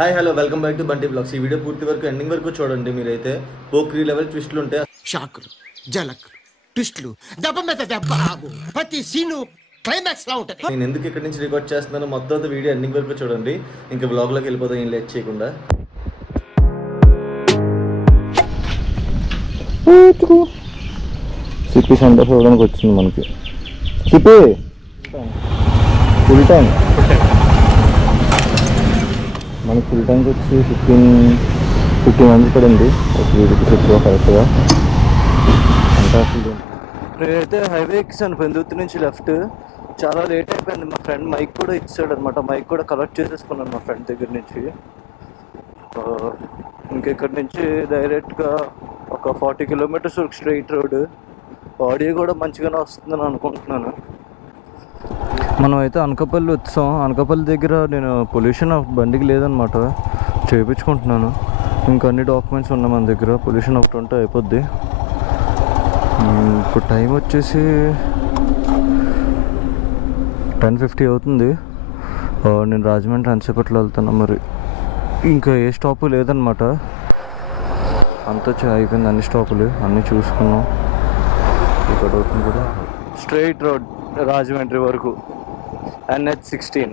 Hi hello welcome back to Bunty vlogs. ఈ video పూర్తి వరకు ఎండింగ్ వరకు చూడండి. మీరైతే పోక్రీ లెవెల్ ట్విస్ట్లు ఉంటాయి, షాకులు, జలకులు, ట్విస్ట్లు, దెబ్బ మీద దెబ్బ, ప్రతి సీను క్లైమాక్స్ లా ఉంటుంది. నేను ఎందుకు ఇక్కడి నుంచి రికార్డ్ చేస్తున్నాను మొత్తం వీడియో ఎండింగ్ వరకు చూడండి. ఇంకా బ్లాగ్లోకి వెళ్ళిపోతాం ఏం లేట్ చేయకుండా. సిపి సెంటర్ చూడడానికి వచ్చింది మనకి. సిపి ఫుల్ టైం మనకి ఫుల్ టైంకి వచ్చి 15 మంత్స్ పడింది. కరెక్ట్గా అంటే నేనైతే హైవే ఎక్కిసాను పెందుర్తి నుంచి లెఫ్ట్. చాలా లేట్ అయిపోయింది. మా ఫ్రెండ్ మైక్ కూడా ఇచ్చాడు అనమాట. మైక్ కూడా కలెక్ట్ చేసేసుకున్నాను మా ఫ్రెండ్ దగ్గర నుంచి. ఇంకెక్కడి నుంచి డైరెక్ట్గా ఒక 40 కిలోమీటర్స్ స్ట్రైట్ రోడ్. ఆడియో కూడా మంచిగానే వస్తుందని అనుకుంటున్నాను. మనం అయితే అనకాపల్లి వచ్చాం. అనకాపల్లి దగ్గర నేను పొల్యూషన్ బండికి లేదనమాట, చేయించుకుంటున్నాను. ఇంకా అన్ని డాక్యుమెంట్స్ ఉన్నాయి మన దగ్గర. పొల్యూషన్ ఒకటి ఉంటే అయిపోద్ది. ఇప్పుడు టైం వచ్చేసి 10:50 అవుతుంది. నేను రాజమండ్రి అంచేపట్లో వెళ్తాను. మరి ఇంకా ఏ స్టాపు లేదనమాట, అంతా అయిపోయింది. అన్ని స్టాపులు అన్నీ చూసుకున్నాం. ఇక్కడ అవుతుంది కూడా స్ట్రైట్ రోడ్ రాజమండ్రి వరకు NH16.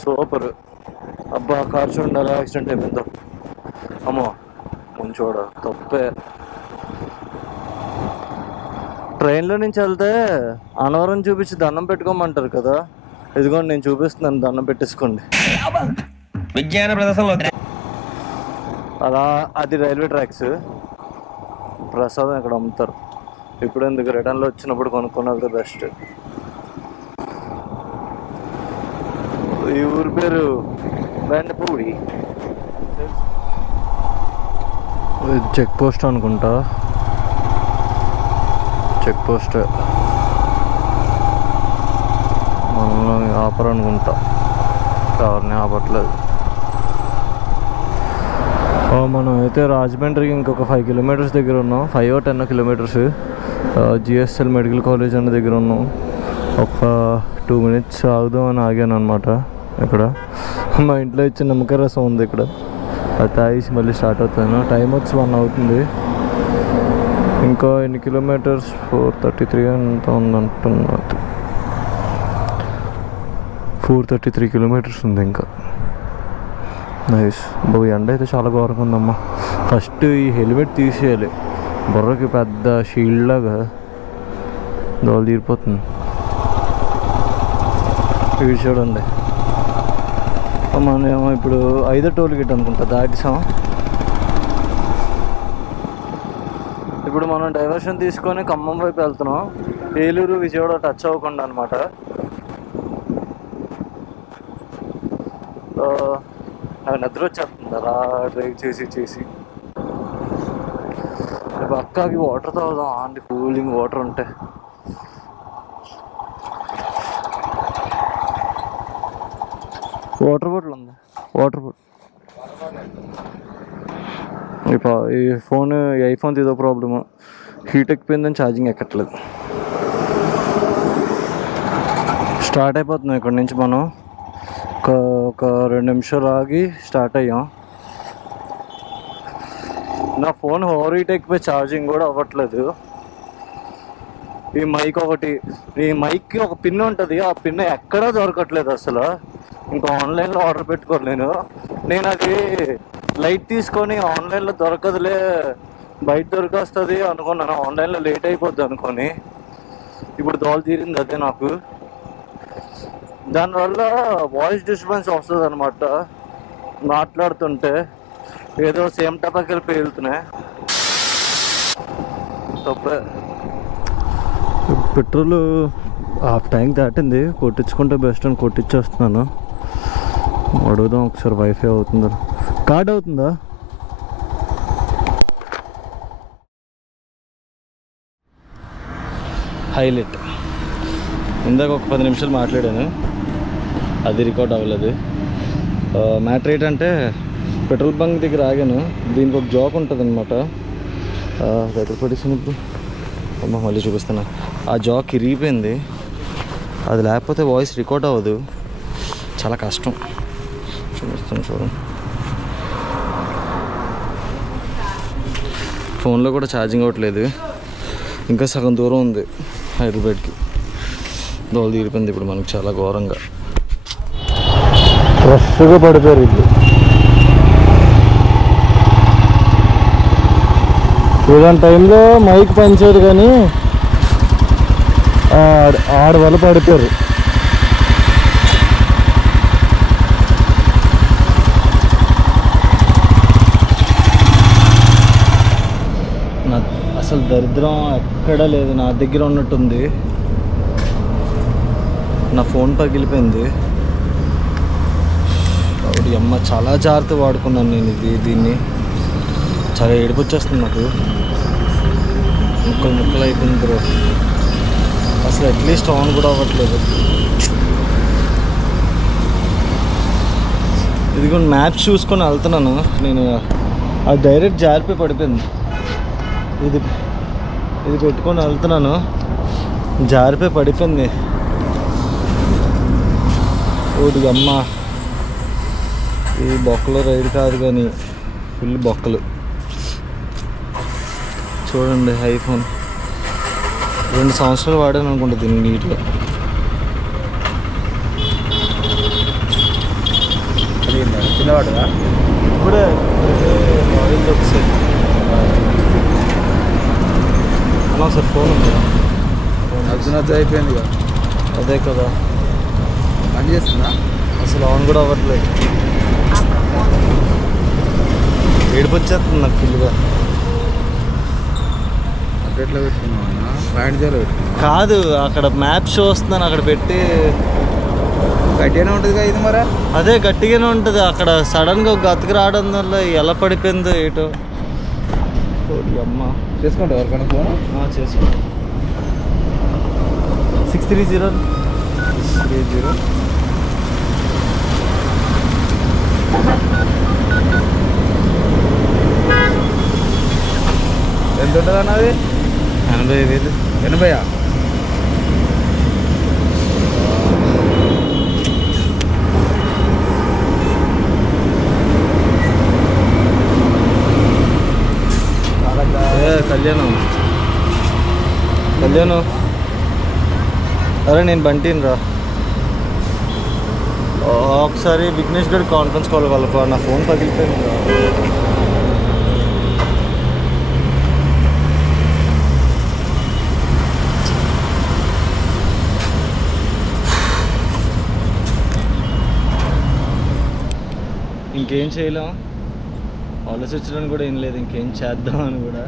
సూపర్. అబ్బా కార్ చూడండి అలా యాక్సిడెంట్ అయిపోయిందో. అమ్మో చూడ తప్పే. ట్రైన్లో నుంచి వెళ్తే అనవరం చూపించి దండం పెట్టుకోమంటారు కదా. ఇదిగోండి నేను చూపిస్తున్నాను, దండం పెట్టేసుకోండి. విజ్ఞాన ప్రదర్శనలో అలా అది రైల్వే ట్రాక్స్. ప్రసాదం ఇక్కడ అమ్ముతారు. ఇప్పుడు ఎందుకు, రిటర్న్లో వచ్చినప్పుడు కొనుక్కొని వెళ్తే బెస్ట్. ఈ ఊరి పేరు బెండపూడి. ఇది చెక్ పోస్ట్ అనుకుంటా. చెక్ పోస్ట్ మనల్ని ఆపరు అనుకుంటా. ఎవరిని ఆపట్లేదు. మనం అయితే రాజమండ్రికి ఇంకొక 5 కిలోమీటర్స్ దగ్గర ఉన్నాం. 5 or 10 kilometres. GSL medical college అన్న దగ్గర ఉన్నాం. ఒక 2 minutes ఆగుదాం అని ఆగాను అనమాట. ఇక్కడ మా ఇంట్లో ఇచ్చిన నిమ్మకాయ రసం ఉంది ఇక్కడ, అది తాగేసి మళ్ళీ స్టార్ట్ అవుతాను. టైం వచ్చి 1 అవుతుంది. ఇంకా ఎన్ని కిలోమీటర్స్? 433 అంత ఉందంటున్నది. 433 కిలోమీటర్స్ ఉంది ఇంకా. నైస్. బాబు ఎండ అయితే చాలా ఘోరంగా ఉందమ్మా. ఫస్ట్ ఈ హెల్మెట్ తీసేయాలి. బుర్రకి పెద్ద షీల్డ్ లాగా దోలు తీరిపోతుంది. ఇవి చూడండి. మనం ఇప్పుడు 5వ టోల్ గేట్ అనుకుంటా దాటిసాం. ఇప్పుడు మనం డైవర్షన్ తీసుకొని ఖమ్మం వైపు వెళ్తున్నాం. ఏలూరు విజయవాడ టచ్ అవ్వకుండా అనమాట. నాకు నిద్ర వచ్చేస్తుంది అలా డ్రైవ్ చేసి. పక్కాకి వాటర్ తాగుదాం. అండి కూలింగ్ వాటర్ ఉంటే. వాటర్ బాటిల్ ఉంది. Water bottle. ఈ ఫోన్, ఈ ఐఫోన్ ఏదో ప్రాబ్లము, హీట్ ఎక్కిపోయిందని ఛార్జింగ్ ఎక్కట్లేదు. స్టార్ట్ అయిపోతున్నాం ఇక్కడ నుంచి. మనం ఒక 2 నిమిషాలు ఆగి స్టార్ట్ అయ్యాం. నా ఫోన్ ఓవర్ హీట్ ఎక్కిపోయి ఛార్జింగ్ కూడా అవ్వట్లేదు. ఈ మైక్ ఒకటి, ఈ మైక్కి ఒక పిన్ ఉంటుంది, ఆ పిన్ ఎక్కడా దొరకట్లేదు అసలు. ఇంకా ఆన్లైన్లో ఆర్డర్ పెట్టుకోలేను. నేను అది లైట్ తీసుకొని ఆన్లైన్లో దొరకదులే, బయట దొరికొస్తుంది అనుకున్నాను. ఆన్లైన్లో లేట్ అయిపోద్ది అనుకొని ఇప్పుడు దోలు తీరింది అదే నాకు. దానివల్ల వాయిస్ డిస్టర్బెన్స్ వస్తుంది అనమాట. మాట్లాడుతుంటే ఏదో సేమ్ టపాకెళ్ళి పేలుతున్నాయి. తప్పే. పెట్రోల్ హాఫ్ ట్యాంక్ దాటింది. కొట్టించుకుంటే బెస్ట్ అని కొట్టించేస్తున్నాను. అడుగుదాం ఒకసారి. వైఫై అవుతుందా, కార్డ్ అవుతుందా? హైలైట్. ఇందాక ఒక 10 నిమిషాలు మాట్లాడాను, అది రికార్డ్ అవ్వలేదు. మ్యాటర్ ఏంటంటే పెట్రోల్ బంక్ దగ్గర ఆగాను. దీనికి ఒక జాక్ ఉంటుంది అనమాట. దగ్గర పడేసినప్పుడు అమ్మ మళ్ళీ చూపిస్తున్నా. ఆ జాక్ ఇరిగిపోయింది. అది లేకపోతే వాయిస్ రికార్డ్ అవ్వదు. చాలా కష్టం. చూపిస్తాను చూడండి. ఫోన్లో కూడా ఛార్జింగ్ అవ్వట్లేదు. ఇంకా సగం దూరం ఉంది హైదరాబాద్కి. దోలు తీరిపోయింది ఇప్పుడు మనకు చాలా ఘోరంగా. ఫ్రెష్గా పడిపోయారు ఇల్లు. ఇలాంటి టైంలో మైక్ పనిచేయదు కానీ ఆడవాళ్ళు పడిపోయారు. అసలు దరిద్రం ఎక్కడా లేదు, నా దగ్గర ఉన్నట్టుంది. నా ఫోన్ పగిలిపోయింది. అప్పుడు అమ్మ చాలా జాగ్రత్త వాడుకున్నాను నేను దీన్ని. చాలా ఏడుపు వచ్చేస్తుంది నాకు. ముక్కలు అయిపోయింది బ్రో. అసలు అట్లీస్ట్ ఆన్ కూడా అవ్వట్లేదు. ఇది కూడా మ్యాప్స్ చూసుకొని వెళ్తున్నాను నేను. అది డైరెక్ట్ జారిపోయి పడిపోయింది. ఇది పెట్టుకొని వెళ్తున్నాను, జారిపోయి పడిపోయింది. ఓడి అమ్మ, ఈ బొక్కలో రైడ్ కాదు కానీ ఫుల్ బొక్కలు. చూడండి, ఐఫోన్ 2 సంవత్సరాలు వాడాను అనుకుంటా దీన్ని నీట్గా. చిన్నవాడుగా ఇప్పుడే ఆయిల్ వచ్చేది. సార్ ఫోన్ ఉంది నచ్చి అయిపోయింది కదా. అదే కదా, పని చేస్తుందా? అసలు ఆన్ కూడా అవ్వట్లేదు. ఏడుపు వచ్చేస్తుంది నాకు ఫుల్గా. అప్డేట్లో పెట్టుకున్నావు అన్న? పాయింట్ జీరో పెట్టుకున్నావు కాదు, అక్కడ మ్యాప్ షో వస్తున్నాను అక్కడ పెట్టి. గట్టిగానే ఉంటుంది కదా ఇది మరి. అదే గట్టిగానే ఉంటుంది. అక్కడ సడన్గా ఒక గతకు రావడం వల్ల ఎలా పడిపోయిందో ఏటో. అమ్మ చేసుకుంటావు ఎవరికైనా ఫోన్? చేసుకో. 630 ఎంత ఉంటుంది అన్న అది? 85,000. 80? కళ్యాణం అరే నేను బంటిని రా. ఒకసారి విఘ్నేష్ గారి కాన్ఫరెన్స్ కాల్ కలప. నా ఫోన్ పగిలిపోయింది రా. ఇంకేం చేయలేం, ఆలోచించడానికి కూడా ఏం లేదు. ఇంకేం చేద్దామని కూడా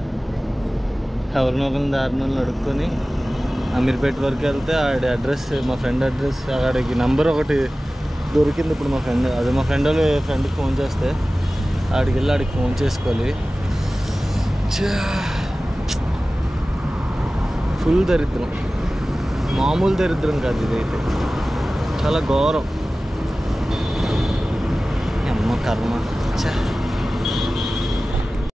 ఎవరినో ఒకరిని దారిని అడుక్కొని అమీర్పేట వరకు వెళ్తే ఆడి అడ్రస్, మా ఫ్రెండ్ అడ్రస్, ఆడికి నంబర్ ఒకటి దొరికింది ఇప్పుడు. మా ఫ్రెండ్ అదే మా ఫ్రెండ్కి ఫోన్ చేస్తే ఆడికి వెళ్ళి ఆడికి ఫోన్ చేసుకోవాలి. ఫుల్ దరిద్రం, మామూలు దరిద్రం కాదు ఇదైతే, చాలా ఘోరం. అమ్మ కర్మ.